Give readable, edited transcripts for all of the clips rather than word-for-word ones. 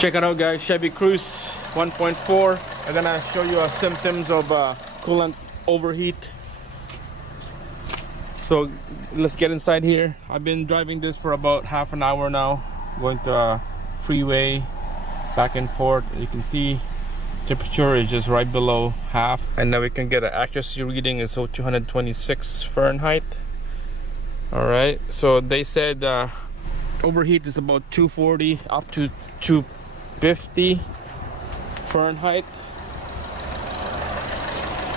Check it out, guys. Chevy Cruze 1.4. I'm gonna show you symptoms of coolant overheat. So let's get inside here. I've been driving this for about half an hour now, going to a freeway back and forth. You can see temperature is just right below half, and now we can get an accuracy reading is 226 Fahrenheit. All right, so they said overheat is about 240 up to 250 Fahrenheit.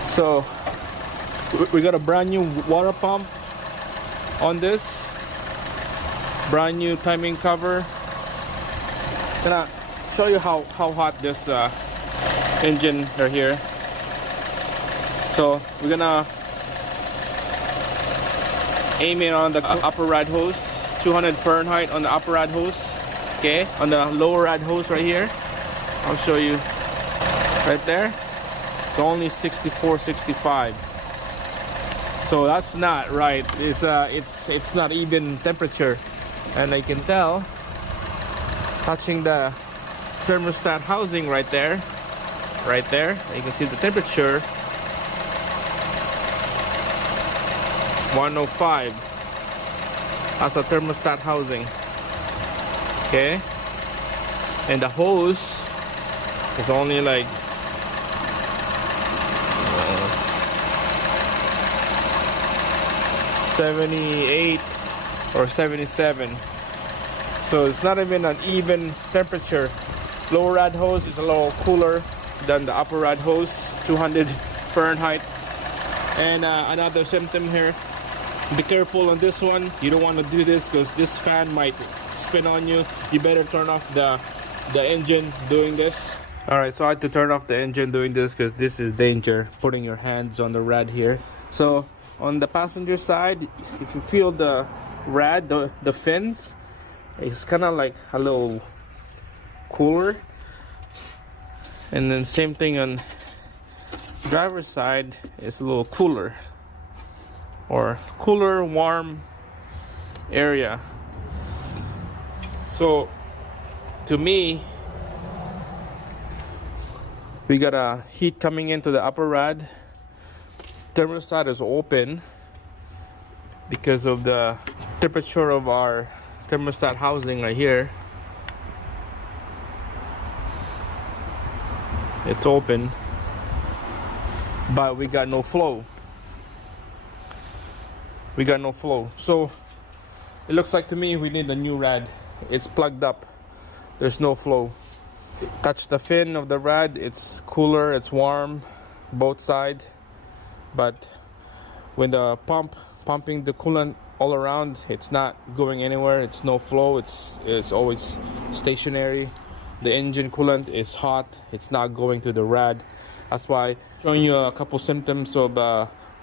So we got a brand new water pump on this, brand new timing cover. Gonna show you how hot this engine are here. So we're gonna aim it on the upper rad hose, 200 Fahrenheit on the upper rad hose. Okay, on the lower rad hose right here, I'll show you right there. It's only 64, 65. So that's not right. It's not even temperature, and I can tell touching the thermostat housing right there. You can see the temperature 105. That's a thermostat housing. Okay, and the hose is only like 78 or 77. So it's not even an even temperature. Lower rad hose is a little cooler than the upper rad hose, 200 Fahrenheit. And another symptom here, be careful on this one. You don't want to do this because this fan might spin on you. You better turn off the engine doing this. All right, so I had to turn off the engine doing this because this is danger, putting your hands on the rad here. So on the passenger side, if you feel the rad, the fins, it's kind of like a little cooler. And then same thing on driver's side, it's a little cooler, or cooler, warm area. So to me, we got a heat coming into the upper rad. Thermostat is open because of the temperature of our thermostat housing right here. It's open, but we got no flow. So it looks like to me we need a new rad. It's plugged up, there's no flow. Touch the fin of the rad, it's cooler, it's warm, both sides. But when the pumping the coolant all around, it's not going anywhere. It's no flow. It's always stationary. The engine coolant is hot. It's not going to the rad. That's why I'm showing you a couple symptoms of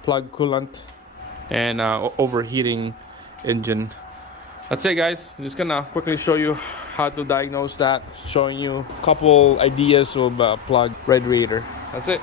plug coolant and overheating engine. That's it, guys. I'm just gonna quickly show you how to diagnose that, showing you a couple ideas of plug radiator. That's it.